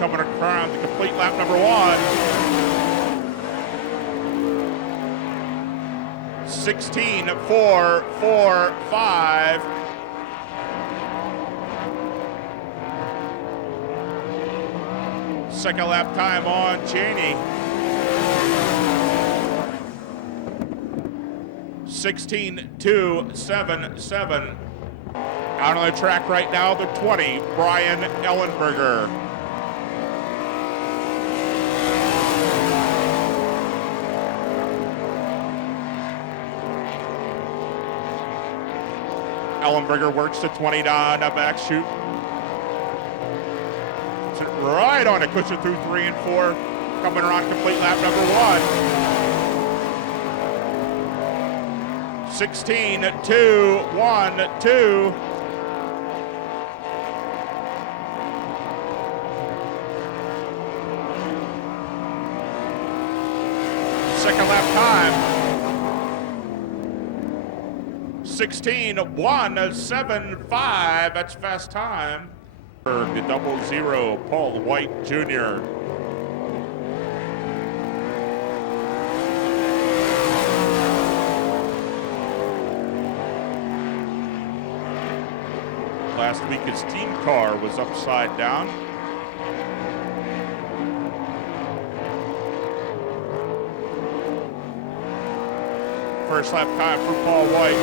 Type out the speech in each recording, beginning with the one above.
coming around to complete lap number 1. 16.445. Second lap time on Cheney. 16.277. Out on the track right now, the 20, Brian Ellenberger. Ellenberger works the 20 down a back chute. Right on it, pushing through 3 and 4. Coming around complete lap number 1. 16.212. Second lap time. 16.175. That's fast time. The 00, Paul White Jr. Last week his team car was upside down. First lap time for Paul White.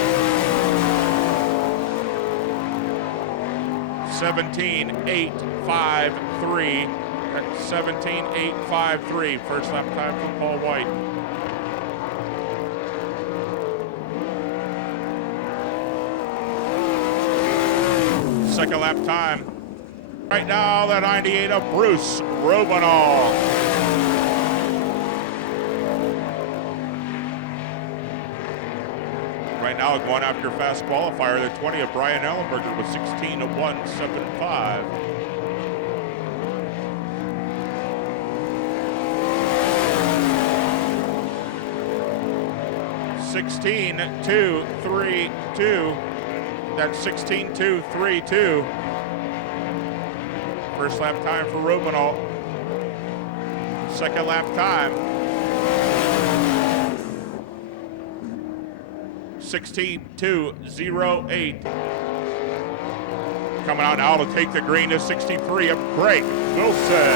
17.853. That's 17.853. First lap time for Paul White. Second lap time. Right now, the 98 of Bruce Robinall. Right now, going after fast qualifier, the 20 of Brian Ellenberger with 16.175. (16.232). That's 16.232. First lap time for Robinall. Second lap time. 16.208. Coming out now to take the green to 63 of Craig Wilson.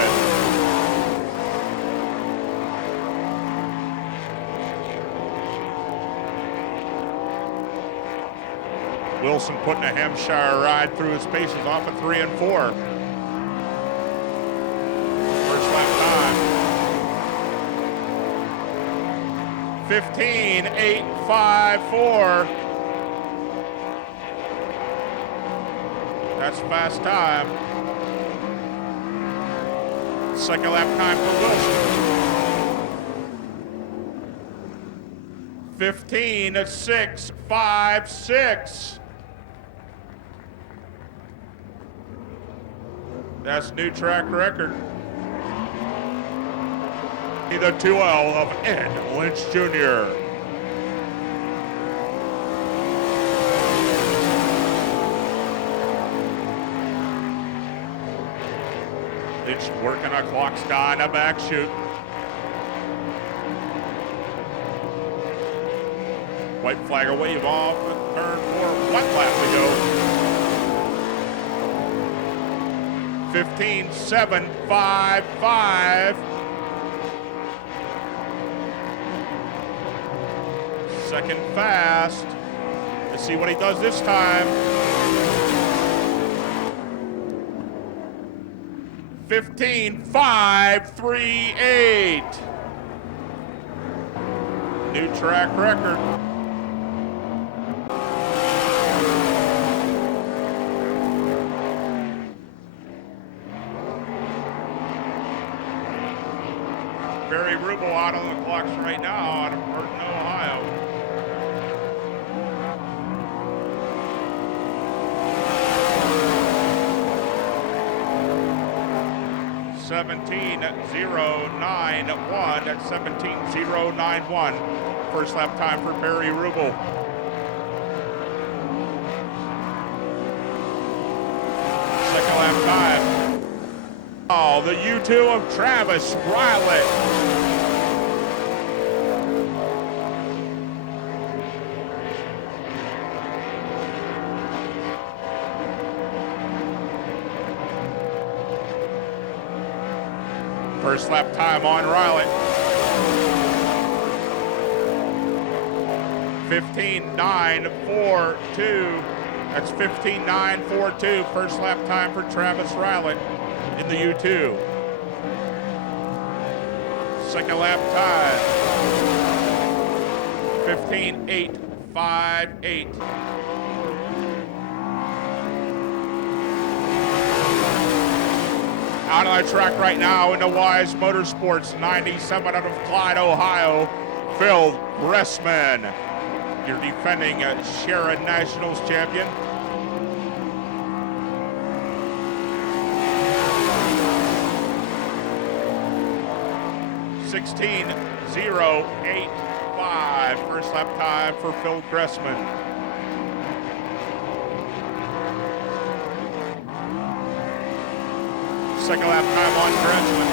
Wilson putting a Hampshire ride through his paces off of 3 and 4. First lap time. 15.854. That's fast time. Second lap time for Wilson. 15.656. That's new track record. The 2L of Ed Lynch Jr. Lynch working on clocks down a back chute. White flag a wave off and turn 4. One lap to go. 15.755. Second fast. Let's see what he does this time. 15.538. New track record. Barry Rubel out on the clocks right now out of Burton, Ohio. (17.091). That's 17.091. First lap time for Barry Rubel. Second lap time. Oh. now the U2 of Travis Riley. First lap time on Riley. 15.942. That's 15.942. First lap time for Travis Riley in the U2. Second lap time. 15.858. Out on the track right now in the Wise Motorsports 97 out of Clyde, Ohio, Phil Gressman, your defending Sharon Nationals champion. (16.085) first lap time for Phil Gressman. Second lap time on Gressman.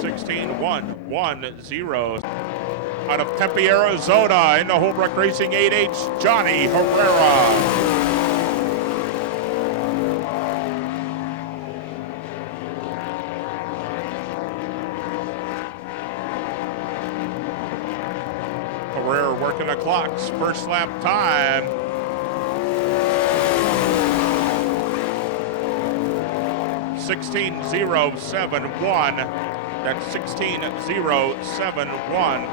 16.110. Out of Tempe, Arizona, in the Holbrook Racing 8H, Johnny Herrera. Herrera working the clocks. First lap time. 16.071. That's 16.071.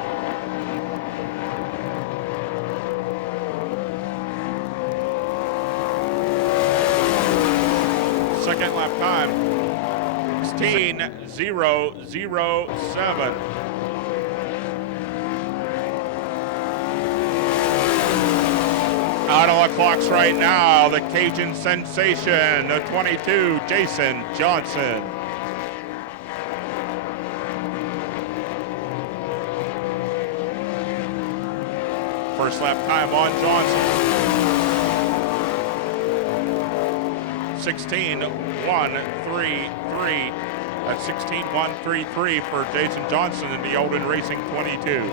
Second lap time. 16.007. Out on the clocks right now, the Cajun sensation, the 22, Jason Johnson. First lap time on Johnson. 16.133. That's 16.133 for Jason Johnson in the Olden Racing 22.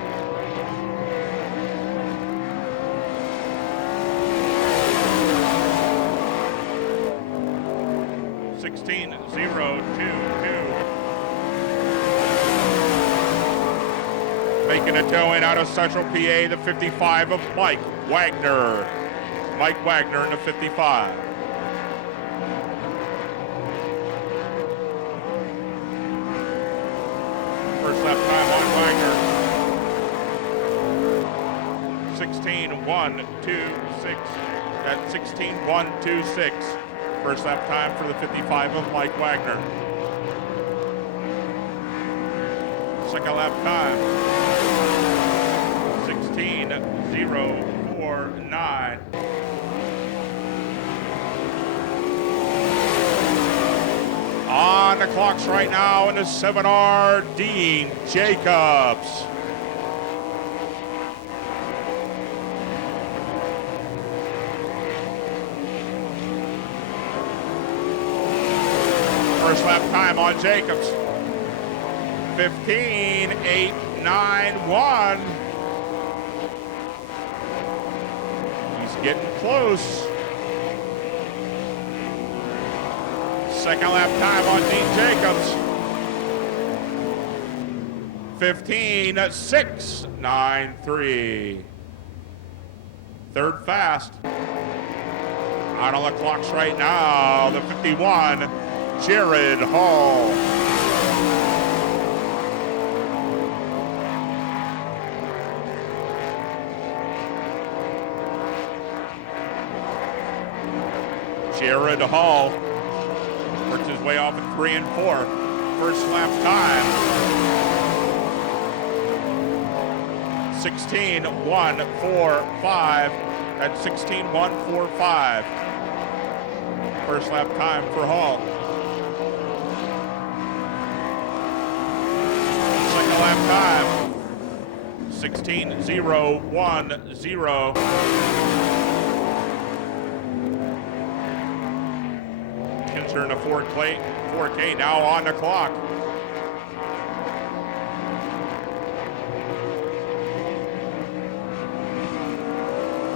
16.022. Making a toe in out of Central PA, the 55 of Mike Wagner. Mike Wagner in the 55. First lap time on Wagner. 16.126. That's 16.126. First lap time for the 55 of Mike Wagner. Second lap time. 16.049. On the clocks right now in the 7R, Dean Jacobs. First lap time on Jacobs. 15.891. He's getting close. Second lap time on Dean Jacobs. 15.693. Third fast. Out on the clocks right now, the 51, Jared Hall. Jared Hall works his way off at 3 and 4. First lap time. 16.145. That's 16.145. First lap time for Hall. Second lap time. 16.010. Racer in a 4K now on the clock.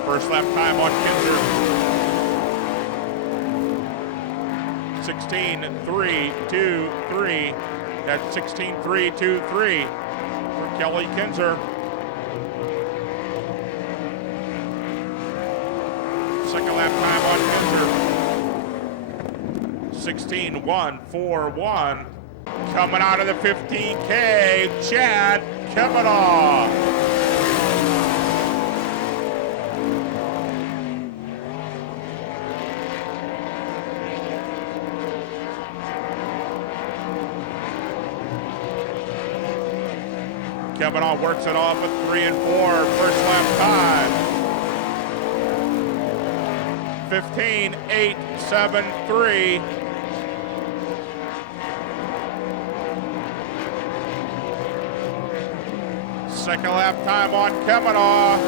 First lap time on Kinzer. 16.323. That's 16.323 for Kelly Kinzer. Second lap time on Kinzer. 16.141. Coming out of the 15K, Chad Kavanaugh. Kavanaugh works it off at 3 and 4. First lap time. 15.873. Second lap time on Kavanaugh.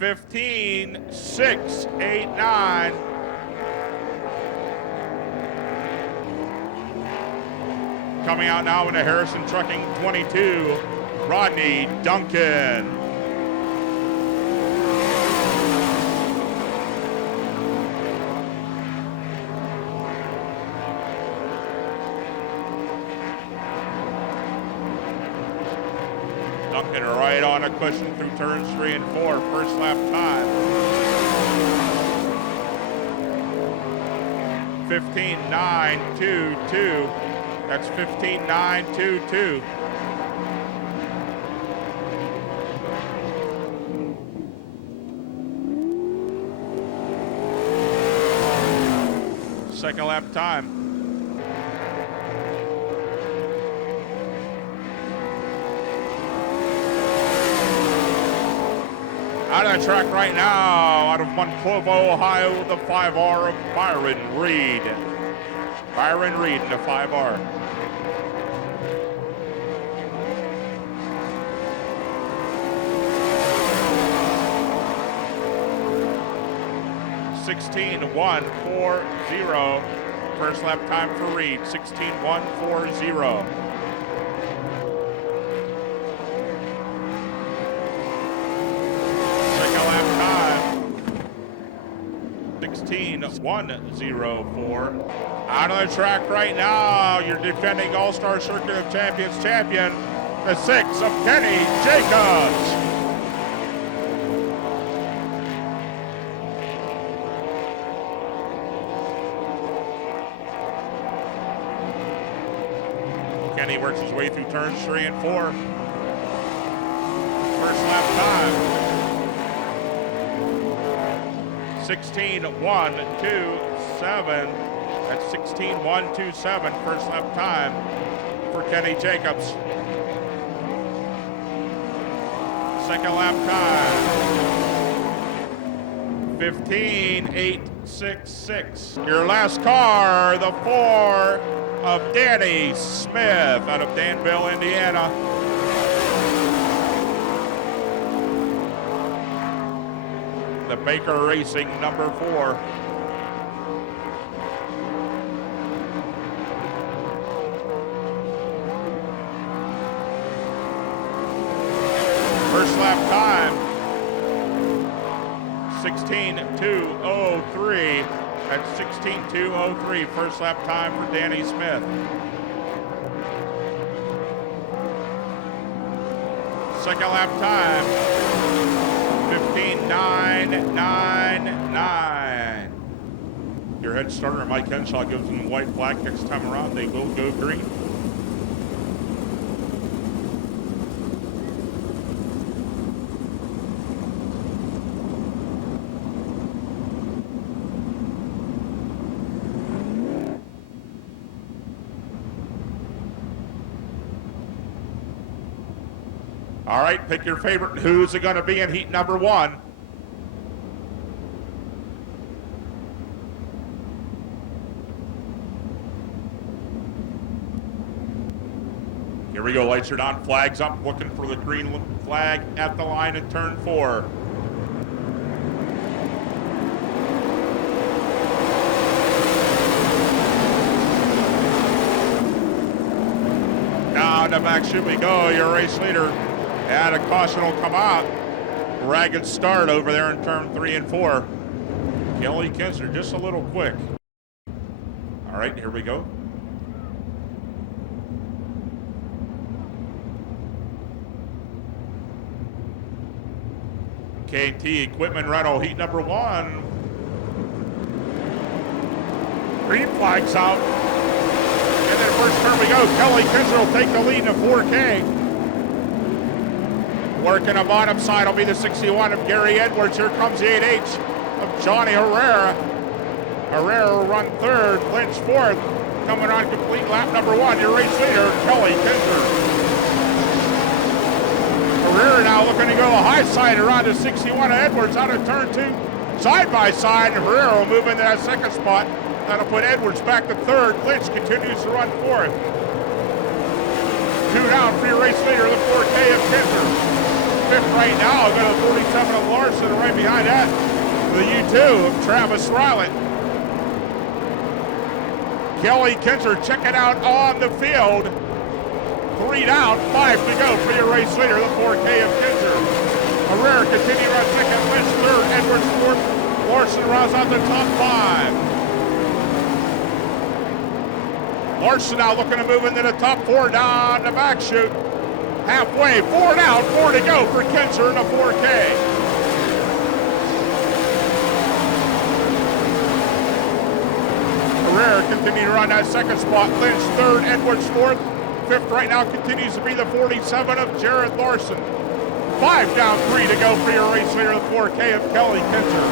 15.689. Coming out now into Harrison Trucking 22, Rodney Duncan. Duncan right on a cushion through turns 3 and 4, first lap time. 15.922. That's 15.922. Second lap time. Out of the track right now, out of Monclova, Ohio, the 5R of Byron Reed. Byron Reed in the 5R. (16.140). First lap time for Reed, 16.140. Second lap time, 16.104. Out of the track right now, your defending All-Star Circuit of Champions champion, the 6 of Kenny Jacobs. Kenny works his way through turns 3 and 4. First lap time. 16.127. That's 16.127. First lap time for Kenny Jacobs. Second lap time. 15.866. Your last car, the 4 of Danny Smith out of Danville, Indiana. The Baker Racing number 4. First lap time, 16.203. That's 16.203. First lap time for Danny Smith. Second lap time, 15.999. Your head starter, Mike Henshaw, gives them the white flag. Next time around, they will go green. All right, pick your favorite. Who's it going to be in heat number 1? Here we go, lights are on, flags up, looking for the green flag at the line in turn 4. the back chute we go. Your race leader. And a caution will come out. Ragged start over there in turn 3 and 4. Kelly Kinzer just a little quick. All right, here we go. K&T Equipment Rental, heat number 1. Green flag's out. And then first turn we go. Kelly Kinzer will take the lead in a 4K. Working the bottom side will be the 61 of Gary Edwards. Here comes the 8H of Johnny Herrera. Herrera will run third, Lynch fourth. Coming on complete lap number 1, your race leader, Kelly Kinzer. Herrera now looking to go a high side around the 61 of Edwards out of turn 2. Side by side, and Herrera will move into that second spot. That'll put Edwards back to third. Lynch continues to run fourth. 2 down for your race leader, the 4K of Kinzer. Fifth right now, got a 47 of Larson, right behind that, the U2 of Travis Ryland. Kelly Kinzer checking out on the field. 3 down, 5 to go for your race leader, the 4K of Kinzer. Herrera continue on second, Lynch third, Edwards fourth. Larson rounds out the top 5. Larson now looking to move into the top 4 down the back chute. Halfway, 4 down, 4 to go for Kinzer in the 4K. Herrera continuing to run that second spot. Lynch third, Edwards fourth. Fifth right now continues to be the 47 of Jared Larson. 5 down, 3 to go for your race leader, the 4K of Kelly Kinzer.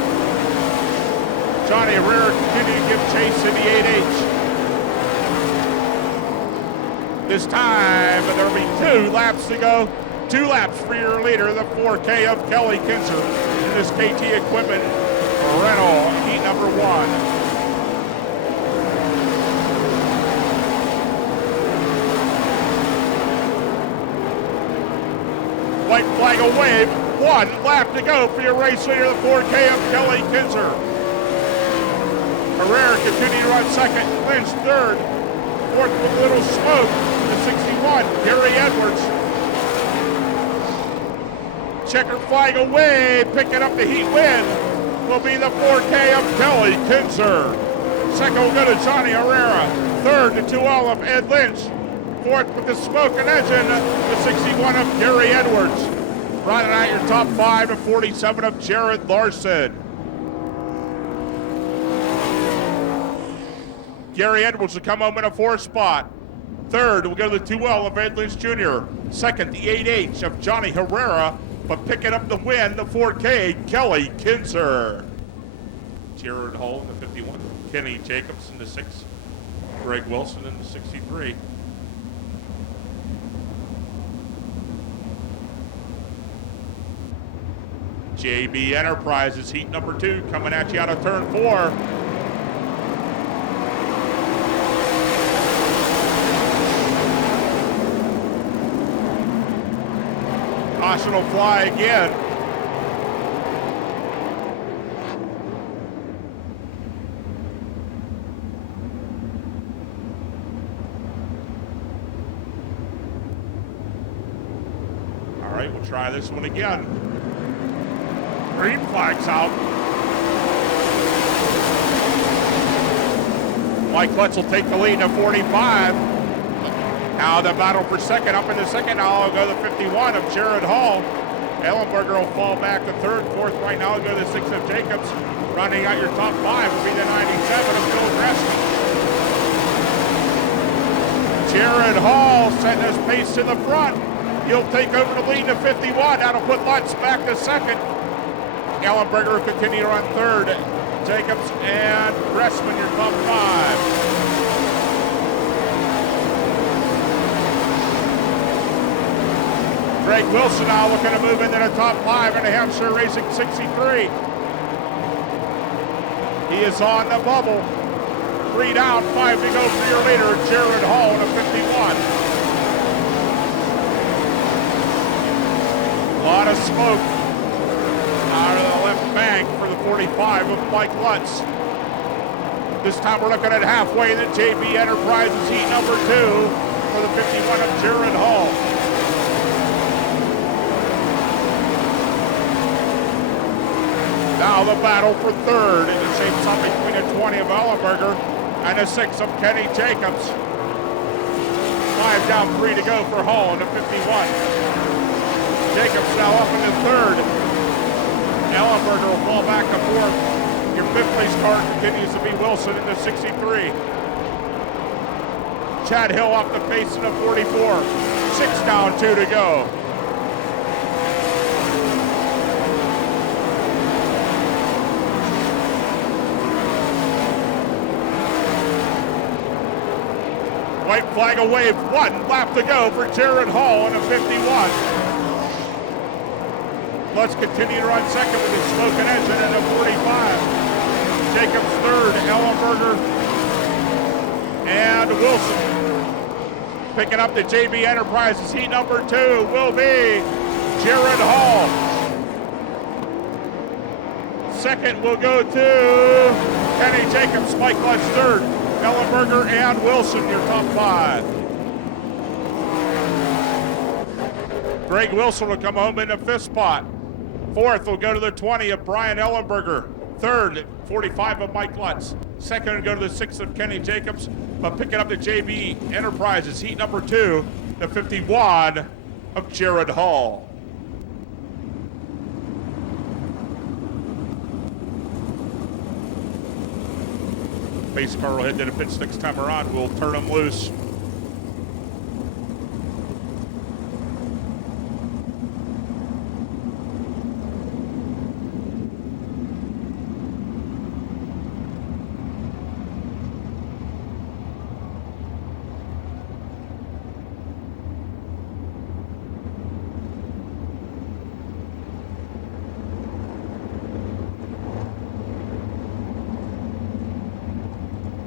Johnny Herrera continuing to give chase in the 8H. This time, there'll be 2 laps to go. 2 laps for your leader, the 4K of Kelly Kinzer. In this KT Equipment Rental, heat number 1. White flag away, 1 lap to go for your race leader, the 4K of Kelly Kinzer. Herrera continuing to run second, Lynch third, fourth with a little smoke, the 61, Gary Edwards. Checker flag away, picking up the heat win will be the 4K of Kelly Kinzer. Second will go to Johnny Herrera, third to 2L of Ed Lynch. Fourth with the smoking engine, the 61 of Gary Edwards. Running out your top 5 to 47 of Jared Larson. Gary Edwards will come home in a 4th spot. Third will go to the 2L of Ed Lynch Jr. Second, the 8H of Johnny Herrera, but picking up the win, the 4K, Kelly Kinzer. Jared Hall in the 51. Kenny Jacobs in the 6. Greg Wilson in the 63. JB Enterprises, heat number 2, coming at you out of turn 4. Caution will fly again. All right, we'll try this one again. Green flag's out. Mike Lutz will take the lead to 45. Now the battle for second. Up in the second, now will go the 51 of Jared Hall. Ellenberger will fall back to third. Fourth right now will go the 6 of Jacobs. Running out your top 5 will be the 97 of Bill Gressman. Jared Hall setting his pace to the front. He'll take over the lead to 51. That'll put Lutz back to second. Ellenberger will continue to run third. Jacobs and Gressman, your top 5. Greg Wilson now looking to move into the top 5 in the Hampshire Racing 63. He is on the bubble. 3 down, 5 to go for your leader, Jared Hall in a 51. A lot of smoke out of the left bank for the 45 of Mike Lutz. This time we're looking at halfway in the JB Enterprises heat number 2. for the 51 of Sharon Hall. Now the battle for third. It shapes up between the 20 of Ellenberger and the 6 of Kenny Jacobs. 5 down, 3 to go for Hall in the 51. Jacobs now up in the third. Ellenberger will fall back to fourth. Your fifth place car continues to be Wilson in the 63. Chad Hill off the pace in the 44. 6 down, 2 to go. White flag away, 1 lap to go for Jared Hall in a 51. Let's continue to run second with his smoking engine in a 45. Jacobs third, Ellenberger and Wilson. Picking up the JB Enterprises heat number 2 will be Jared Hall. Second will go to Kenny Jacobs, Mike Lutz third. Ellenberger and Wilson, your top 5. Greg Wilson will come home in the 5th spot. 4th will go to the 20 of Brian Ellenberger. 3rd, 45 of Mike Lutz. 2nd will go to the 6 of Kenny Jacobs. But picking up the JB Enterprises heat number 2, the 51 of Jared Hall. Pace car will head to the pits next time around. We'll turn them loose.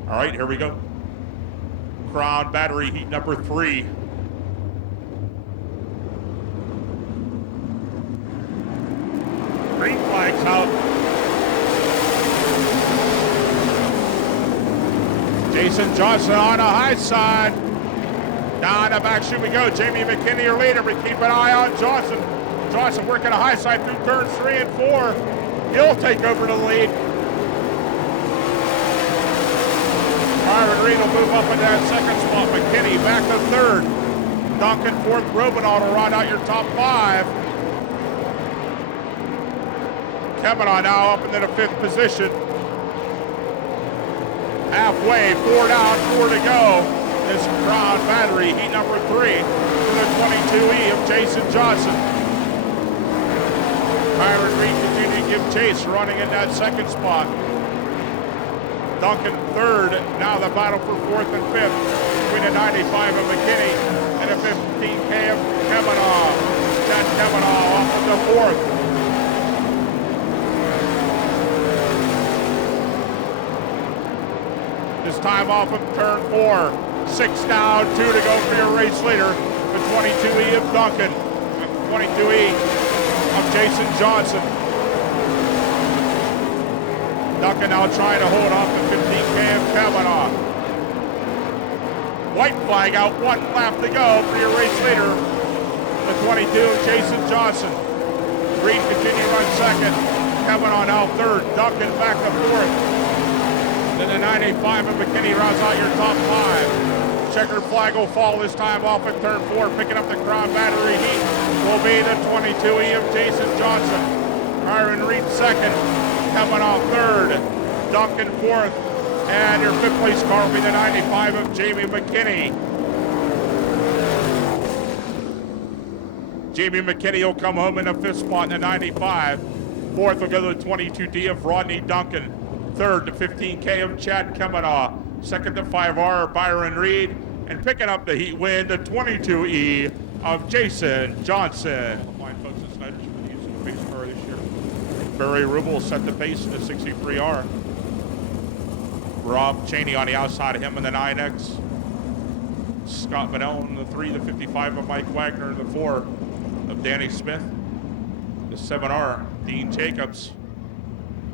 All right, here we go. Crown Battery heat number 3. Green flags out. Jason Johnson on the high side. Down the back chute we go. Jamie McKinney, your leader, but keep an eye on Johnson. Johnson working a high side through turns 3 and 4. He'll take over the lead. Byron Reed will move up into that 2nd spot. McKinney back to 3rd. Duncan 4th. Robinall to round out your top 5. Kavanaugh now up into the 5th position. Halfway, 4 down, 4 to go. This Crown Battery heat number 3 for the 22E of Jason Johnson. Byron Reed continuing to give chase, running in that 2nd spot. Duncan 3rd, now the battle for 4th and 5th between the 95 of McKinney and the 15K of Kavanaugh. Chad Kavanaugh off of the 4th. This time off of turn 4. 6 down, 2 to go for your race leader. The 22E of Duncan, the 22E of Jason Johnson. Duncan now trying to hold off the 15K of Kavanaugh. White flag out, 1 lap to go for your race leader, the 22 of Jason Johnson. Reed continuing to run 2nd. Kavanaugh now 3rd. Duncan back to 4th. Then the 985 of McKinney rounds out your top 5. Checkered flag will fall this time off at turn 4. Picking up the Crown Battery heat will be the 22E of Jason Johnson. Byron Reed 2nd. Kavanaugh 3rd, Duncan 4th, and your 5th place car will be the 95 of Jamie McKinney. Jamie McKinney will come home in the 5th spot in the 95. 4th will go to the 22D of Rodney Duncan. 3rd to 15K of Chad Kavanaugh. 2nd to 5R Byron Reed, and picking up the heat win, the 22E of Jason Johnson. Fine folks, it's nice for the use of the pace car this year. Barry Rubel set the pace in the 63R. Rob Cheney on the outside of him in the 9X. Scott Manell in the 3, the 55 of Mike Wagner, the 4 of Danny Smith. The 7R, Dean Jacobs.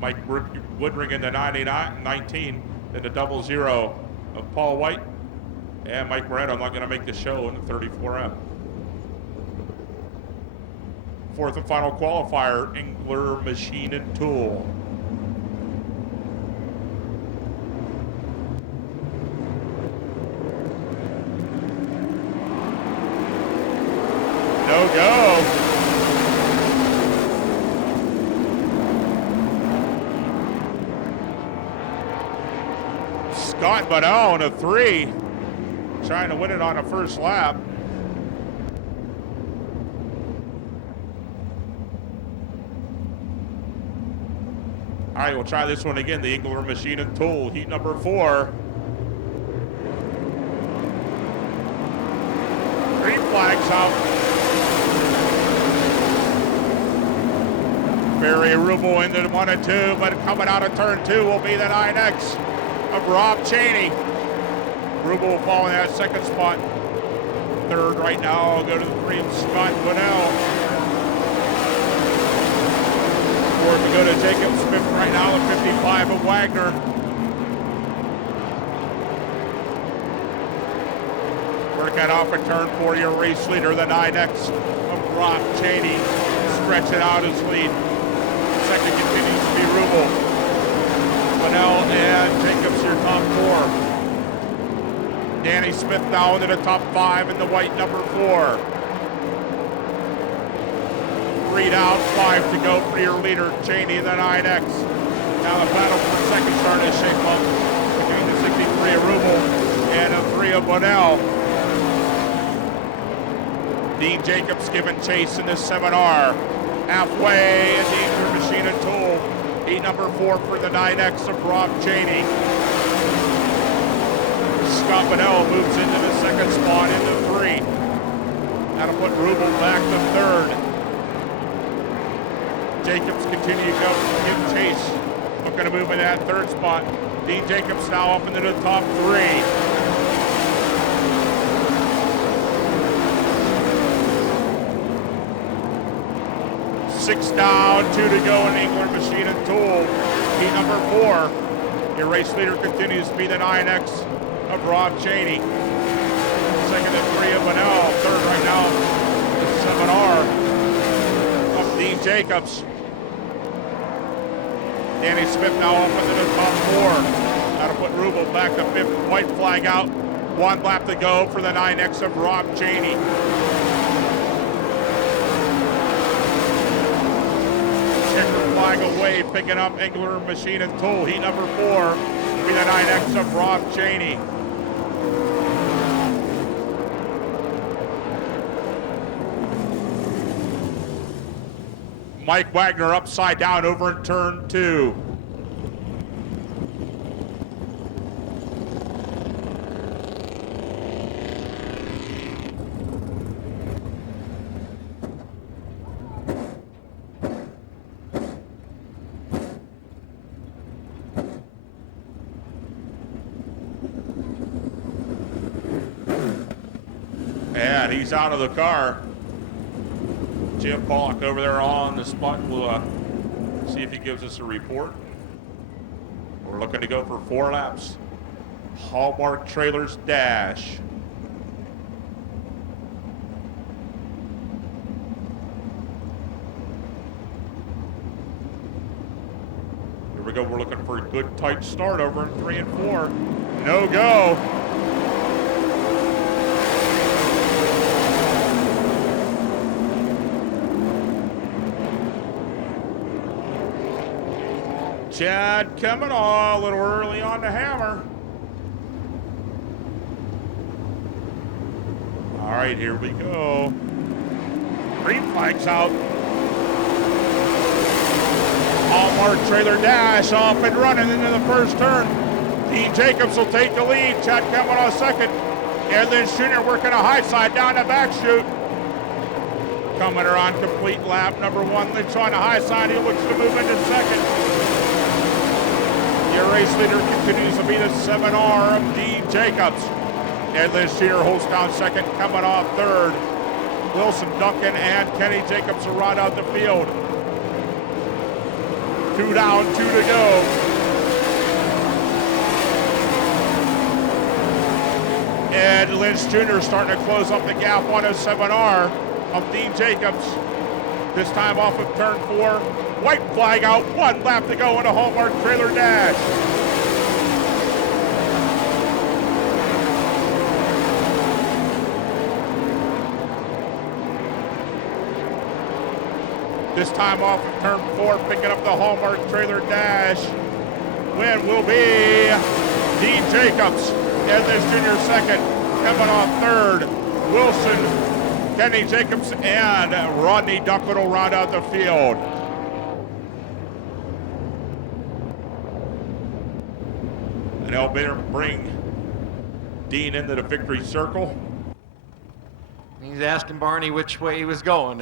Mike Woodring in the 19, then the 00 of Paul White. Yeah, Mike Red, I'm not going to make the show in the 34F. Fourth and final qualifier, Engler Machine and Tool. No go. Scott Bunnell in a 3, trying to win it on the first lap. All right, we'll try this one again. The Engler Machine and Tool, heat number 4. Green flags out. Barry Rubel into 1 and 2, but coming out of turn 2 will be the 9X of Rob Cheney. Rubel will fall in that second spot. Third right now, I'll go to the 3 of Scott Bunnell. Fourth to go to Jacob Smith right now, the 55 of Wagner. Working off a turn 4, your race leader, the 9X of Rob Cheney. Stretching out his lead. Second continues to be Rubel. Bunnell and Jacobs, your top 4. Danny Smith now into the top 5 in the white number 4. 3 down, 5 to go for your leader, Cheney, the 9X. Now the battle for second starting to shape up between the 63 of Rubel and the 3 of Bunnell. Dean Jacobs giving chase in this 7R. Halfway, and the Engler Machine and Tool. Heat number 4 for the 9X of Rob Cheney. Scott Bunnell moves into the second spot into 3. That'll put Rubel back to 3rd. Jacobs continue to go give chase. Looking to move in that 3rd spot. Dean Jacobs now up into the top 3. 6 down, 2 to go in Engler Machine and Tool. Heat number 4. Your race leader continues to be the 9X of Rob Cheney. Second and 3 of Bunnell. Third right now, the 7R of Dean Jacobs. Danny Smith now up into the top 4. That'll put Rubel back to 5th. White flag out. 1 lap to go for the 9X of Rob Cheney. Flag away, picking up Engler Machine and Tool. Heat number 4 will be the 9X of Rob Cheney. Mike Wagner upside down over in turn 2. And he's out of the car. Jim Pollock over there on the spot. We'll see if he gives us a report. We're looking to go for 4 laps. Hallmark Trailers Dash. Here we go. We're looking for a good tight start over in 3 and 4. No go. Chad coming on a little early on the hammer. All right, here we go. Green flag's out. Hallmark Trailer Dash off and running into the first turn. Dean Jacobs will take the lead. Chad coming on second. And then Jr. working a high side down the back chute. Coming around complete lap number 1. Lynch on the high side. He looks to move into second. Your race leader continues to be the 7R of Dean Jacobs. Edlin Shear holds down second, coming off third. Wilson Duncan and Kenny Jacobs are right out the field. 2 down, 2 to go. Ed Lynch Jr. starting to close up the gap. 107R of Dean Jacobs. This time off of turn 4. White flag out, 1 lap to go in a Hallmark trailer dash. This time off of turn 4, picking up the Hallmark trailer dash. Win will be Dean Jacobs. Ed Lynch Jr. second. Kevin on third. Wilson, Kenny Jacobs, and Rodney Duckwood will round out the field. And they'll better bring Dean into the victory circle. He's asking Barney which way he was going.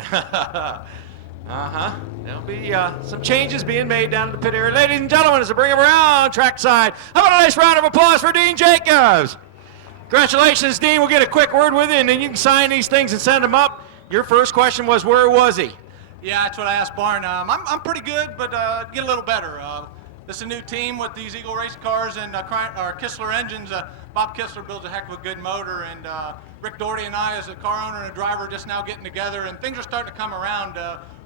There'll be some changes being made down to the pit area. Ladies and gentlemen, as I bring him around trackside, how about a nice round of applause for Dean Jacobs? Congratulations, Dean. We'll get a quick word with you, and then you can sign these things and send them up. Your first question was, where was he? Yeah, that's what I asked Barn. I'm pretty good, but get a little better. This is a new team with these Eagle race cars and our Kistler engines. Bob Kistler builds a heck of a good motor, and Rick Doherty and I, as a car owner and a driver, just now getting together, and things are starting to come around.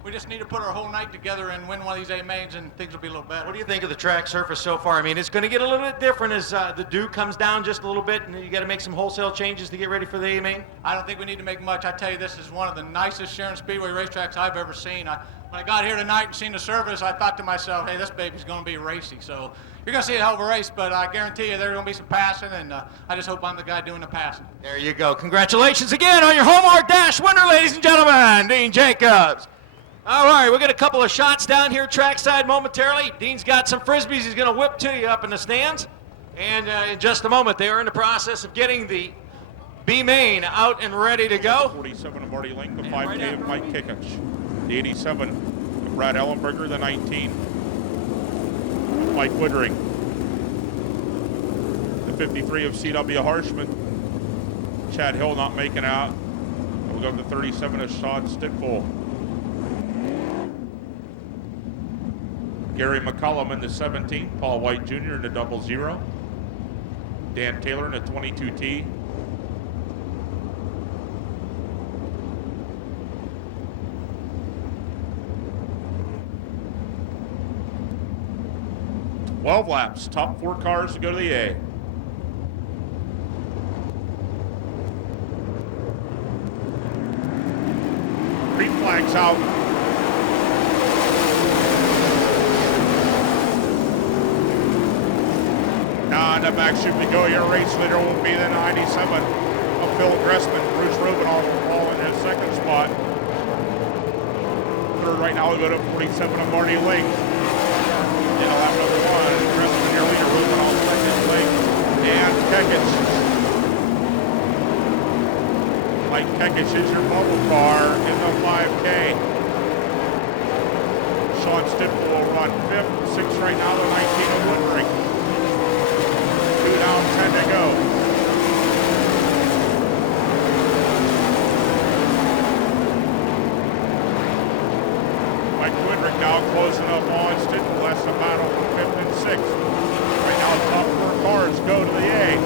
We just need to put our whole night together and win one of these A-mains, and things will be a little better. What do you think of the track surface so far? I mean, it's going to get a little bit different as the dew comes down just a little bit, and you got to make some wholesale changes to get ready for the A-main? I don't think we need to make much. I tell you, this is one of the nicest Sharon Speedway racetracks I've ever seen. When I got here tonight and seen the service, I thought to myself, hey, this baby's going to be racy. So you're going to see a hell of a race, but I guarantee you there's going to be some passing, and I just hope I'm the guy doing the passing. There you go. Congratulations again on your Hallmark Dash winner, ladies and gentlemen, Dean Jacobs. All right, we'll get a couple of shots down here trackside momentarily. Dean's got some Frisbees he's going to whip to you up in the stands. And in just a moment, they are in the process of getting the B-main out and ready to go. 47 of Marty Link, the 5K of Mike Kikich. The 87 of Brad Ellenberger, the 19 of Mike Woodring. The 53 of C.W. Harshman. Chad Hill not making out. We'll go to 37 of Sean Stitful. Gary McCullum in the 17, Paul White Jr. in the 00. Dan Taylor in the 22T. Twelve laps, top 4 cars to go to the A. Green flags out. On the back chute to go, your race leader will be the 97 of Phil Gressman. Bruce Rubinoff will fall in his second spot. Third right now, we go to 47 of Marty Lake. In lap number 1, Gressman your leader, Rubinoff second, Lake, and Kekich. Mike Kekich is your bubble car in the 5K. Sean Stipple will run 5th, 6th right now, the 19 of Woodring. 2 down, 10 to go. Mike Woodring now closing up on Stittle. That's the battle for 5th and 6th. Right now, top 4 cars go to the A.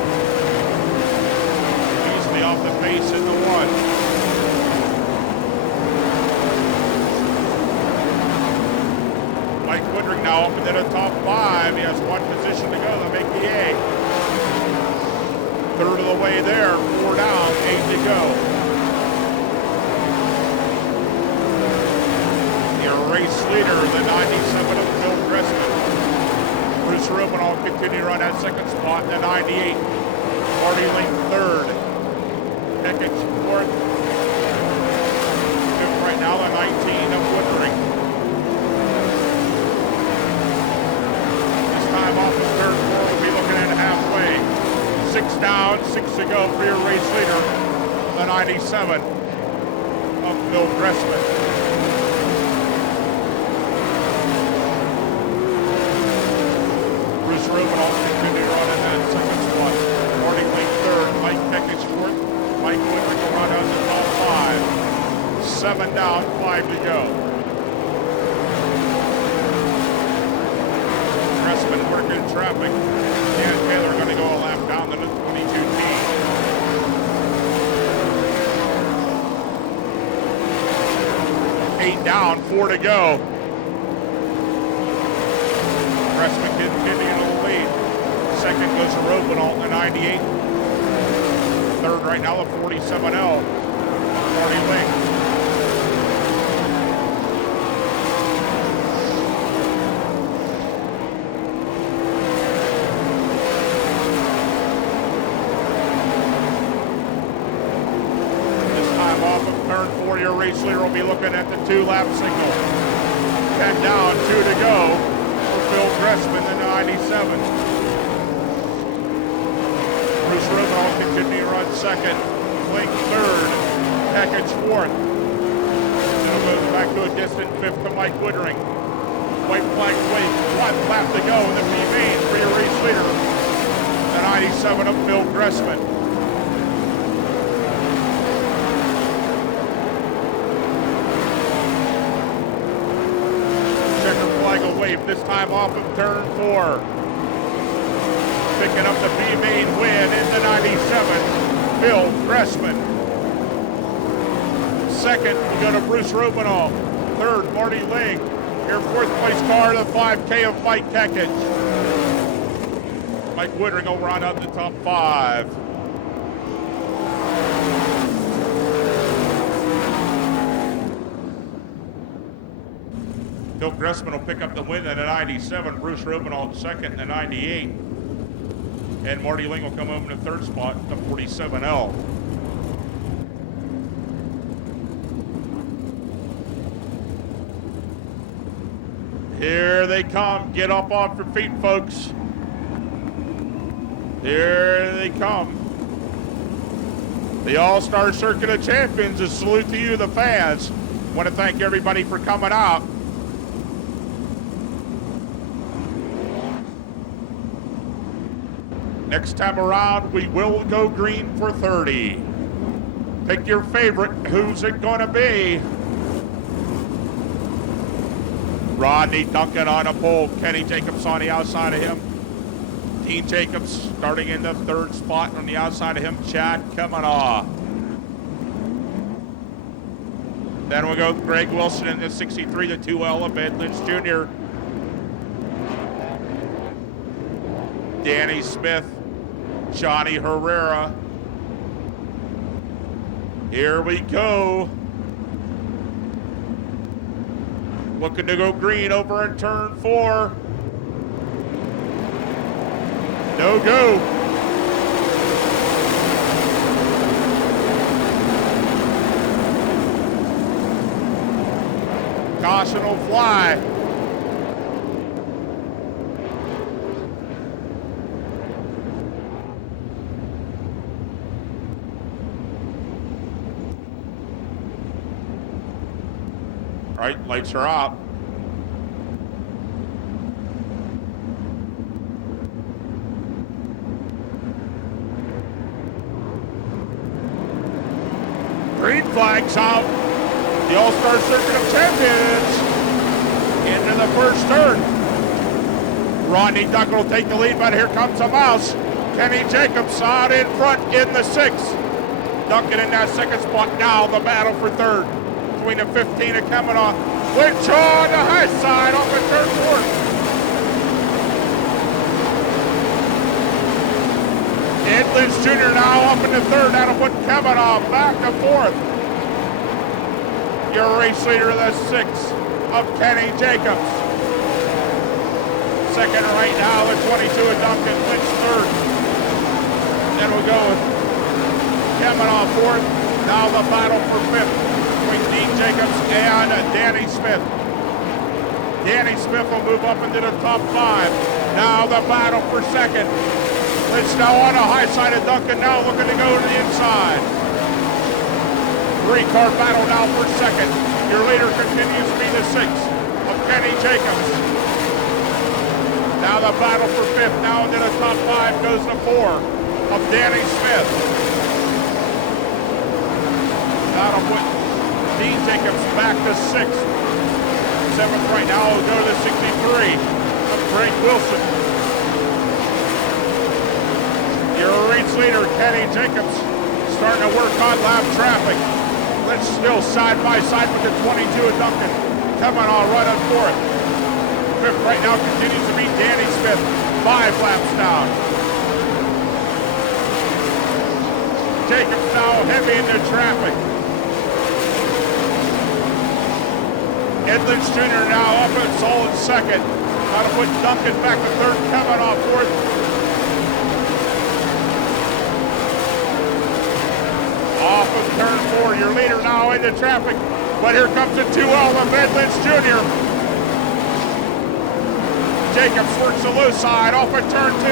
Easily off the pace in the 1. Mike Woodring now up into the top 5. He has 1 position to go to make the A. Third of the way there, 4 down, 8 to go. Your race leader, the 97 of Phil Gressman. Bruce Rubin will continue to run that second spot, the 98. Marty Link third. Kekich fourth. Fifth right now, the 19 of Woodring. This time off of third 4, we'll be looking at halfway. 6 down, 6 to go for your race leader, the 97 of Phil Gressman. Bruce Rubin will continue to run in that second spot. Marty Link third, Mike Kekich fourth, Mike Woodring will run out the top 5. 7 down, 5 to go. Gressman working in traffic. Dan Taylor going to go a lap down to the 22T. down, 4 to go. Gressman continuing to lead. Second goes to Robenalt, the 98. Third right now, the 47L, Marty Link. This time off of turn 4, your race leader will be looking at the 2-lap signal. 10 down, 2 to go for Phil Gressman, the 97. Bruce Robenalt continuing to run second. Link third. Peckage fourth. Now goes back to a distant fifth to Mike Woodring. White flag wave. 1 lap to go in the B-main for your race leader. The 97 of Phil Gressman. Checker flag will wave. This time off of turn 4. Picking up the B-main win in the 97, Phil Gressman. Second, we go to Bruce Robenalt. Third, Marty Ling. Your 4th place car, the 5K of Mike Keckage. Mike Woodring will run up the top 5. Phil Gressman will pick up the win in the 97, Bruce Robenalt second in the 98. And Marty Ling will come home in the 3rd spot, the 47L. Here they come. Get up off your feet, folks. Here they come. The All-Star Circuit of Champions. A salute to you, the fans. Want to thank everybody for coming out. Next time around, we will go green for 30. Pick your favorite. Who's it going to be? Rodney Duncan on a pole. Kenny Jacobs on the outside of him. Dean Jacobs starting in the 3rd spot on the outside of him. Chad Kavanaugh. Then we'll go with Greg Wilson in the 63, the 2L of Ed Lynch Jr. Danny Smith. Johnny Herrera. Here we go. Looking to go green over in turn 4. No go. Caution will fly. All right, lights are out. Green flag's out. The All-Star Circuit of Champions into the 1st turn. Rodney Duncan will take the lead, but here comes a mouse. Kenny Jacobs out in front in the 6th. Duncan in that 2nd spot. Now the battle for 3rd. Between the 15 and Kavanaugh. Which on the high side off of turn 4. Ed Lynch Jr. now up in the 3rd. That'll put Kavanaugh back to 4th. Your race leader of the 6th of Kenny Jacobs. Second right now, the 22 of Duncan. Lynch 3rd. Then we'll go with Kavanaugh 4th. Now the battle for 5th. Dean Jacobs and Danny Smith. Danny Smith will move up into the top 5. Now the battle for 2nd. It's now on the high side of Duncan, now looking to go to the inside. 3-car battle now for 2nd. Your leader continues to be the 6th of Kenny Jacobs. Now the battle for 5th. Now into the top 5 goes the 4 of Danny Smith. That'll put Dean Jacobs back to 6th. 7th right now will go to the 63 of Greg Wilson. Your race leader, Kenny Jacobs, starting to work on lap traffic. Let's still side by side with the 22 of Duncan. Coming on right on fourth. Fifth right now continues to be Danny Smith. 5 laps down. Jacobs now heavy into traffic. Edmonds Jr. now up at solid second. Got to put Duncan back to third, coming off fourth. Off of turn 4, your leader now into traffic, but here comes the 2L of Ed Lynch Jr. Jacobs works the low side, off of turn 2.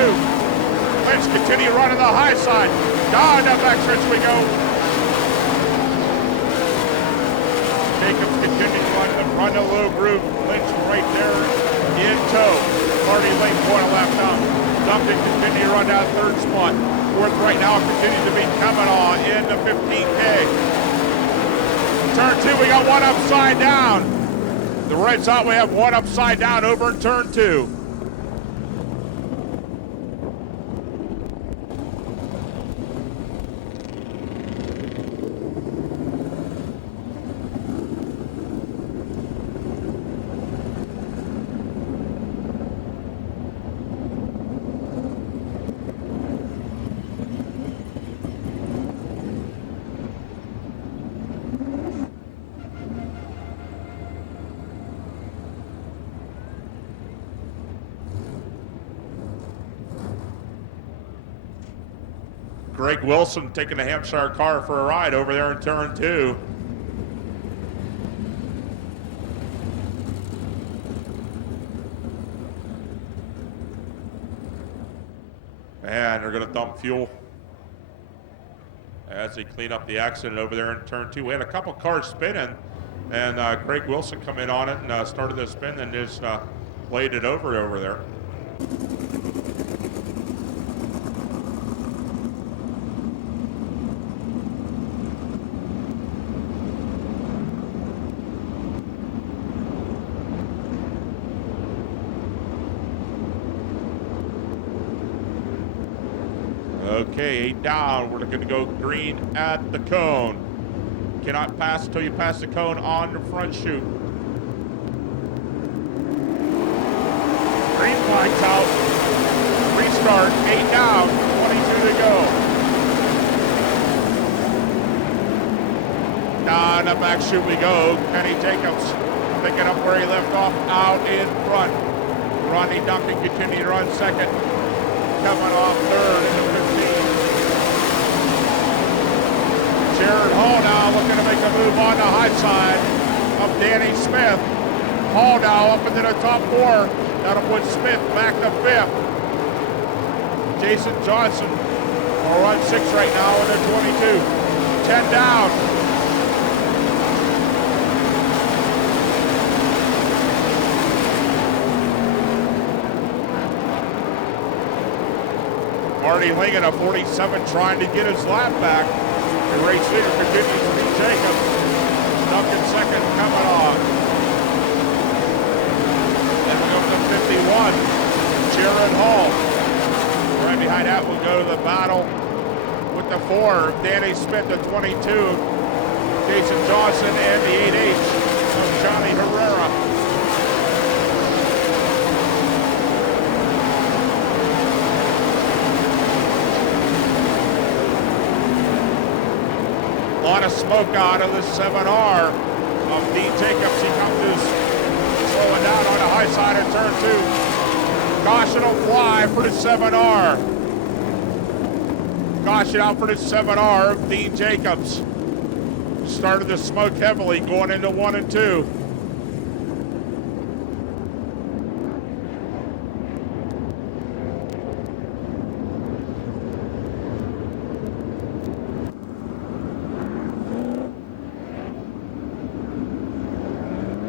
Lynch continue running the high side. Down the backstretch we go. Jacobs continues run the low groove. Lynch right there in tow. Marty Lane point a lap down. Duncan continue to run down third spot. Fourth right now continues to be coming on in the 15K. Turn 2, we got one upside down. The right side, we have one upside down over in turn 2. Greg Wilson taking the Hampshire car for a ride over there in turn 2. And they're going to dump fuel as they clean up the accident over there in turn 2. We had a couple cars spinning, and Greg Wilson come in on it and started the spin and just laid it over there. Okay, 8 down. We're looking to go green at the cone. Cannot pass until you pass the cone on the front chute. Green flags out. Restart, 8 down, 22 to go. Down the back chute we go. Kenny Jacobs picking up where he left off out in front. Ronnie Duncan continuing to run second. Coming off third in the 15. Sharon Hall now looking to make a move on the high side of Danny Smith. Hall now up into the top 4. That'll put Smith back to 5th. Jason Johnson will run 6 right now in the 22. 10 down. Marty Ling at a 47 trying to get his lap back. The race leader continues to be Jacobs. Duncan second coming on. Then we go to 51. Sharon Hall. Right behind that we'll go to the battle with the 4. Danny Smith at 22. Jason Johnson and the 8H of Johnny Herrera. A lot of smoke out of the 7R of Dean Jacobs. He comes to slowing down on the high side of turn 2. Caution will fly for the 7R. Caution out for the 7R of Dean Jacobs. Started to smoke heavily going into 1 and 2.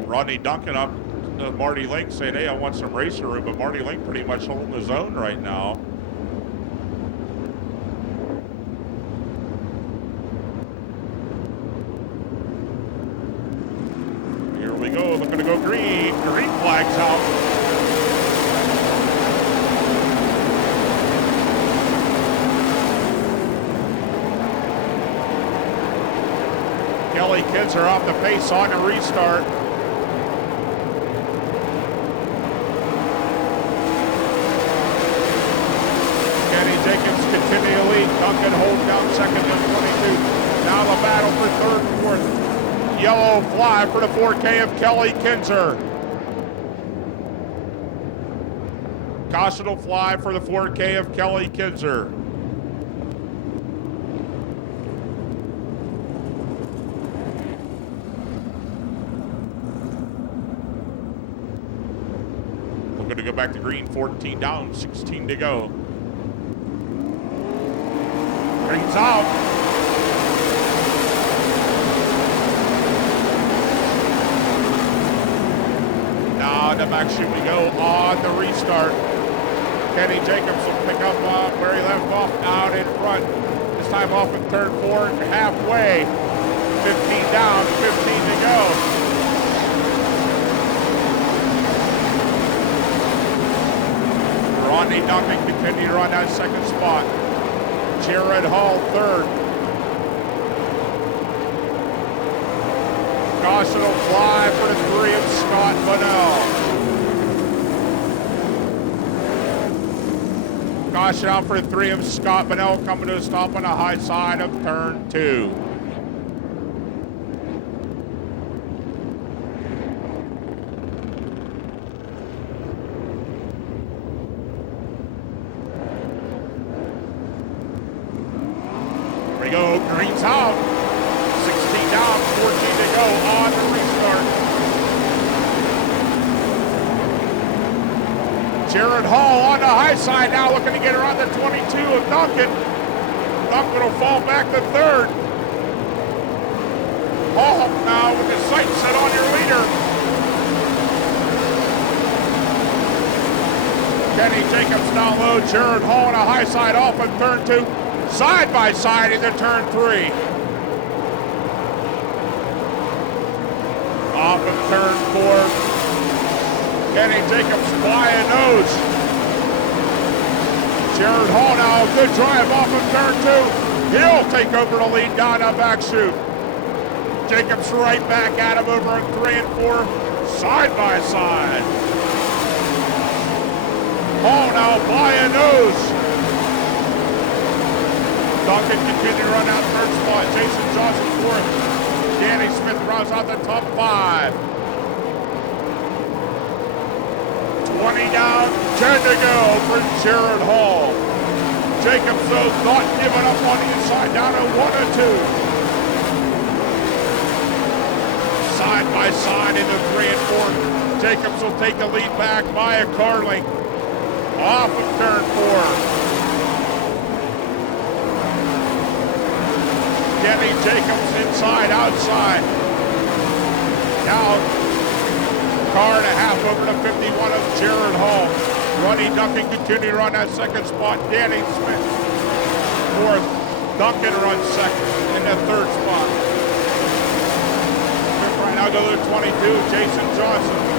Rodney Duncan up to Marty Link saying, hey, I want some racer room, but Marty Link pretty much holding his own right now. Here we go, looking to go green. Green flag's out. Kelly Kinzer off the pace on the restart. Kenny Jacobs continue to lead. Duncan holds down second to 22. Now the battle for third and fourth. Yellow flag for the 4K of Kelly Kinzer. Caution flag for the 4K of Kelly Kinzer. We're going to go back to green, 14 down, 16 to go. Green's out. Now the back chute we go on the restart. Kenny Jacobs will pick up where he left off out in front. This time off in turn 4, halfway. 15 down, 15 to go. Rodney Duncan continued to run that second spot. Jared Hall third. Caution will fly for the 3 of Scott Bunnell. Caution out for the 3 of Scott Bunnell coming to a stop on the high side of turn 2. Go, green's out. 16 down, 14 to go on the restart. Jared Hall on the high side now, looking to get around the 22 of Duncan. Duncan will fall back to third. Hall now with his sights set on your leader. Kenny Jacobs down low. Jared Hall on a high side off in turn 2. Side by side into turn 3. Off of turn 4. Kenny Jacobs flying nose. Jared Hall now, a good drive off of turn 2. He'll take over the lead down that back chute. Jacobs right back at him over in 3 and 4. Side by side. Hall now flying nose. Duncan continued to run out third spot. Jason Johnson fourth. Danny Smith rounds out the top 5. 20 down, 10 to go for Jared Hall. Jacobs, though, not giving up on the inside, down to 1 and 2. Side by side into 3 and 4. Jacobs will take the lead back by a car length. Off of turn 4. Kenny Jacobs inside, outside. Now, car and a half over to 51 of Jared Hall. Ronnie Duncan continued to run that second spot. Danny Smith fourth. Duncan runs second in the third spot. Right now go to 22, Jason Johnson.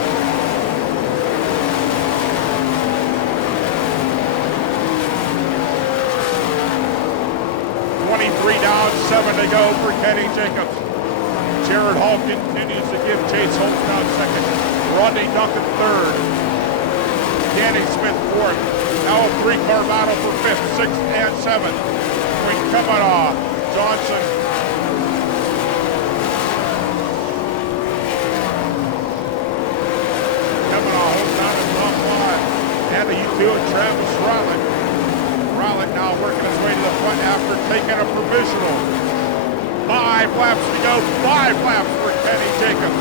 Down, 7 to go for Kenny Jacobs. Jared Hall continues to give Chase Holmes down second. Rodney Duncan third. Danny Smith fourth. Now a 3-car battle for 5th, 6th, and 7th. Between Kavanaugh, Johnson, holds down the top 5. And the U2 of Travis Rowlett. Rowlett now working his way to the front after taking a provisional. 5 laps to go, 5 laps for Kenny Jacobs.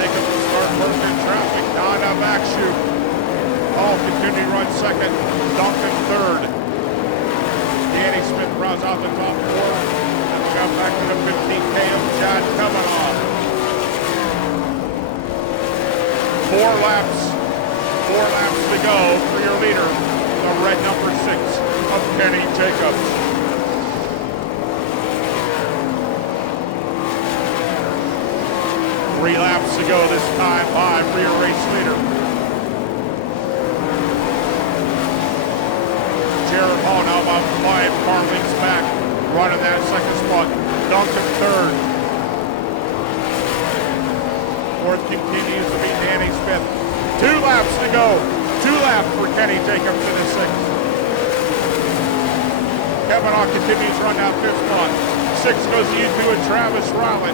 Jacobs will start working traffic down that back chute. Hall continue to run second, Duncan third. Danny Smith rounds out the top 4. Let's go back to the 15K of Chad Kavanaugh. 4 laps to go for your leader, the red number 6 of Kenny Jacobs. Three laps to go this time by rear race leader. Jared Hall now about go. 2 laps for Kenny Jacobs in the 6th. Kavanaugh continues run down 5th spot. 6 goes to U2 and Travis Rowlett.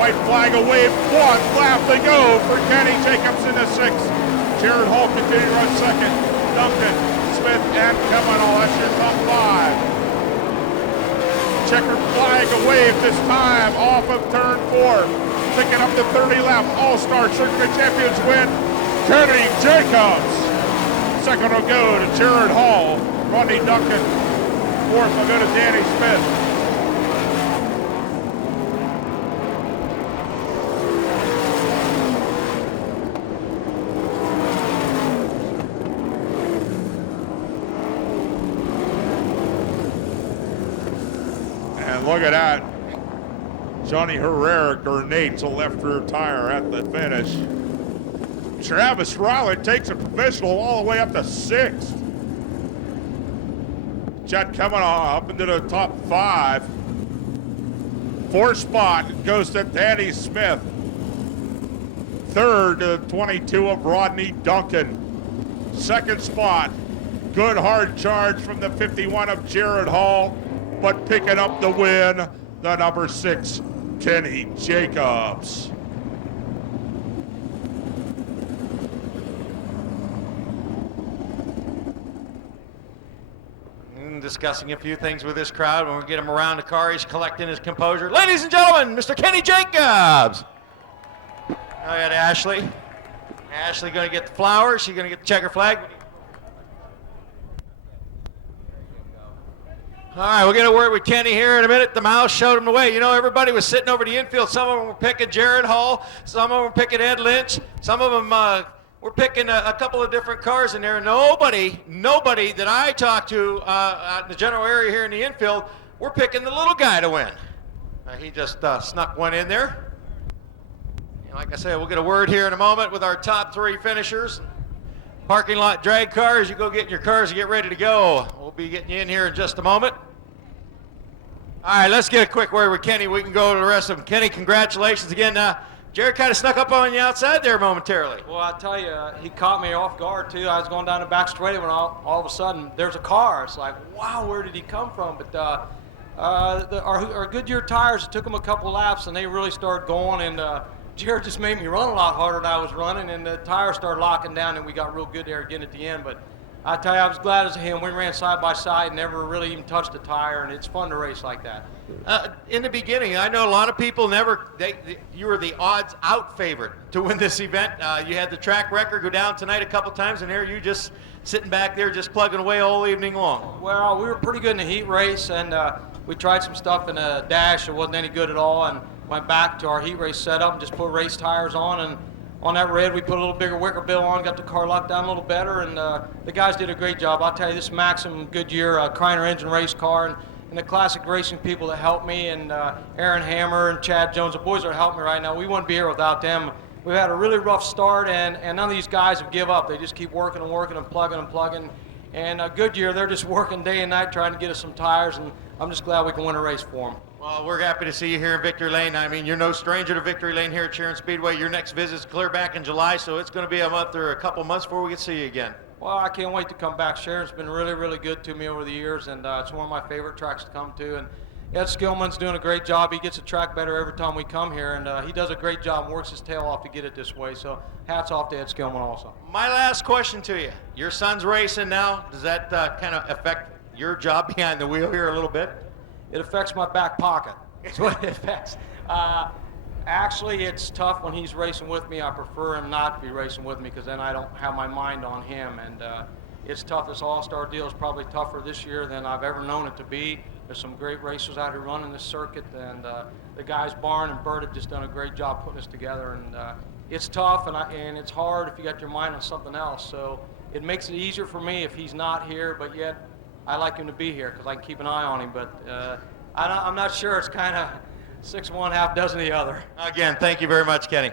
White flag away, 1 lap to go for Kenny Jacobs in the 6th. Jared Hall continues to run 2nd. Duncan, Smith, and Kavanaugh, that's your top 5. Checkered flag away this time off of turn 4. Picking up the 30 lap All-Star Circuit Champions win, Kenny Jacobs. 2nd will go to Jared Hall, Rodney Duncan. 4th will go to Danny Smith. Look at that. Johnny Herrera grenades a left rear tire at the finish. Travis Rowlett takes a professional all the way up to 6th. Chet Kavanaugh up into the top 5. 4th spot goes to Danny Smith. 3rd to 22 of Rodney Duncan. 2nd spot, good hard charge from the 51 of Jared Hall. But picking up the win, the number 6, Kenny Jacobs. Discussing a few things with this crowd. When we get him around the car, he's collecting his composure. Ladies and gentlemen, Mr. Kenny Jacobs. Oh, yeah, Ashley. Ashley going to get the flowers. She's going to get the checker flag. All right, we'll get a word with Kenny here in a minute. The mouse showed him the way. You know, everybody was sitting over the infield. Some of them were picking Jared Hall. Some of them were picking Ed Lynch. Some of them were picking a couple of different cars in there. Nobody that I talked to in the general area here in the infield were picking the little guy to win. He just snuck one in there. And like I said, we'll get a word here in a moment with our top 3 finishers. Parking lot drag cars, you go get in your cars and get ready to go. We'll be getting you in here in just a moment. All right, let's get a quick word with Kenny. We can go to the rest of them. Kenny, congratulations again. Jared kind of snuck up on you outside there momentarily. Well, I tell you, he caught me off guard, too. I was going down the back straightaway when all of a sudden there's a car. It's like, wow, where did he come from? But our Goodyear tires, it took them a couple laps, and they really started going, and Jared just made me run a lot harder than I was running, and the tires started locking down, and we got real good there again at the end. But I tell you, I was glad as him. We ran side by side, never really even touched a tire, and it's fun to race like that. In the beginning, I know a lot of people you were the odds-out favorite to win this event. You had the track record go down tonight a couple times, and there you just sitting back there just plugging away all evening long. Well, we were pretty good in the heat race, and we tried some stuff in the dash. It wasn't any good at all, and went back to our heat race setup and just put race tires on, and on that red we put a little bigger wicker bill on, got the car locked down a little better, and the guys did a great job. I'll tell you, this Maxim Goodyear Kreiner engine race car, and the classic racing people that helped me, and Aaron Hammer and Chad Jones, the boys that helped me right now, we wouldn't be here without them. We've had a really rough start, and none of these guys have give up. They just keep working and working and plugging. And Goodyear, they're just working day and night trying to get us some tires, and I'm just glad we can win a race for them. Well, we're happy to see you here in Victory Lane. I mean, you're no stranger to Victory Lane here at Sharon Speedway. Your next visit's clear back in July, so it's going to be a month or a couple months before we can see you again. Well, I can't wait to come back. Sharon's been really, really good to me over the years, and it's one of my favorite tracks to come to. And Ed Skillman's doing a great job. He gets the track better every time we come here, and he does a great job and works his tail off to get it this way. So hats off to Ed Skillman also. My last question to you. Your son's racing now. Does that kind of affect your job behind the wheel here a little bit? It affects my back pocket. That's what it affects. Actually, it's tough when he's racing with me. I prefer him not to be racing with me because then I don't have my mind on him. And it's tough. This All-Star deal is probably tougher this year than I've ever known it to be. There's some great racers out here running this circuit, and the guys Barn and Bert have just done a great job putting this together. And it's tough, and it's hard if you got your mind on something else. So it makes it easier for me if he's not here, but yet I like him to be here because I can keep an eye on him. But I'm not sure. It's kind of 6 one, half dozen the other. Again, thank you very much, Kenny.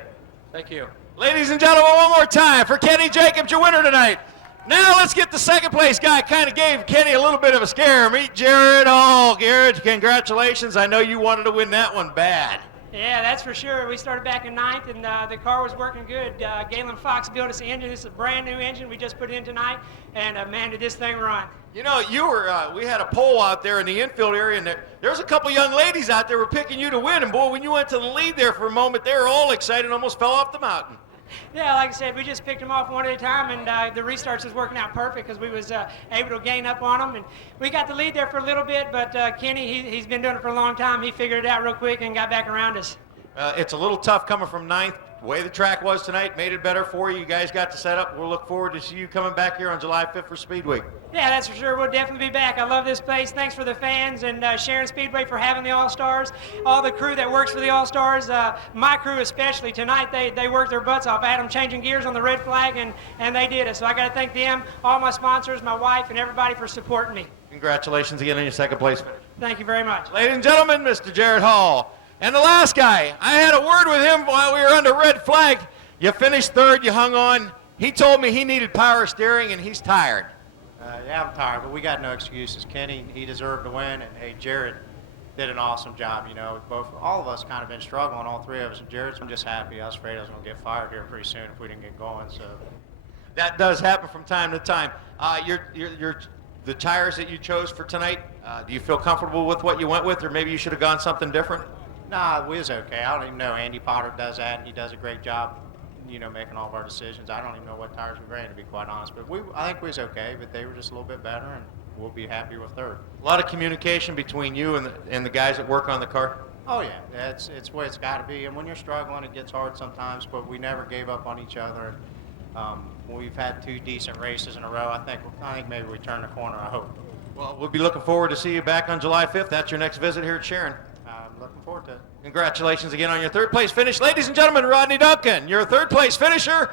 Thank you. Ladies and gentlemen, one more time for Kenny Jacobs, your winner tonight. Now let's get the second place guy. Kind of gave Kenny a little bit of a scare. Meet Jared Hall. Garrett, congratulations. I know you wanted to win that one bad. Yeah, that's for sure. We started back in ninth, and the car was working good. Galen Fox built us the engine. This is a brand new engine we just put in tonight, and man, did this thing run. You know, we had a poll out there in the infield area, and there was a couple young ladies out there who were picking you to win. And boy, when you went to the lead there for a moment, they were all excited and almost fell off the mountain. Yeah, like I said, we just picked them off one at a time, and the restarts was working out perfect because we was able to gain up on them. And we got the lead there for a little bit, but Kenny, he's been doing it for a long time. He figured it out real quick and got back around us. It's a little tough coming from ninth. The way the track was tonight made it better for you. You guys got the setup. We'll look forward to see you coming back here on July 5th for Speedway. Yeah, that's for sure. We'll definitely be back. I love this place. Thanks for the fans and Sharon Speedway for having the All-Stars. All the crew that works for the All-Stars, my crew especially. Tonight they worked their butts off. I had them changing gears on the red flag, and they did it. So I got to thank them, all my sponsors, my wife, and everybody for supporting me. Congratulations again on your second place finish. Thank you very much. Ladies and gentlemen, Mr. Jared Hall. And the last guy, I had a word with him while we were under red flag. You finished third, you hung on. He told me he needed power steering, and he's tired. Yeah, I'm tired, but we got no excuses. Kenny, he deserved to win, and hey, Jared did an awesome job. You know, all of us kind of been struggling, all three of us. And Jared's, I'm just happy. I was afraid I was going to get fired here pretty soon if we didn't get going. So that does happen from time to time. The tires that you chose for tonight, do you feel comfortable with what you went with, or maybe you should have gone something different? Nah, we was okay. I don't even know. Andy Potter does that, and he does a great job, you know, making all of our decisions. I don't even know what tires we ran, to be quite honest. But I think we was okay, but they were just a little bit better, and we'll be happy with third. A lot of communication between you and the guys that work on the car? Oh, yeah. It's the way it's got to be. And when you're struggling, it gets hard sometimes, but we never gave up on each other. We've had 2 decent races in a row. I think maybe we turned the corner, I hope. Well, we'll be looking forward to see you back on July 5th. That's your next visit here at Sharon. I'm looking forward to it. Congratulations again on your third place finish. Ladies and gentlemen, Rodney Duncan, your third place finisher.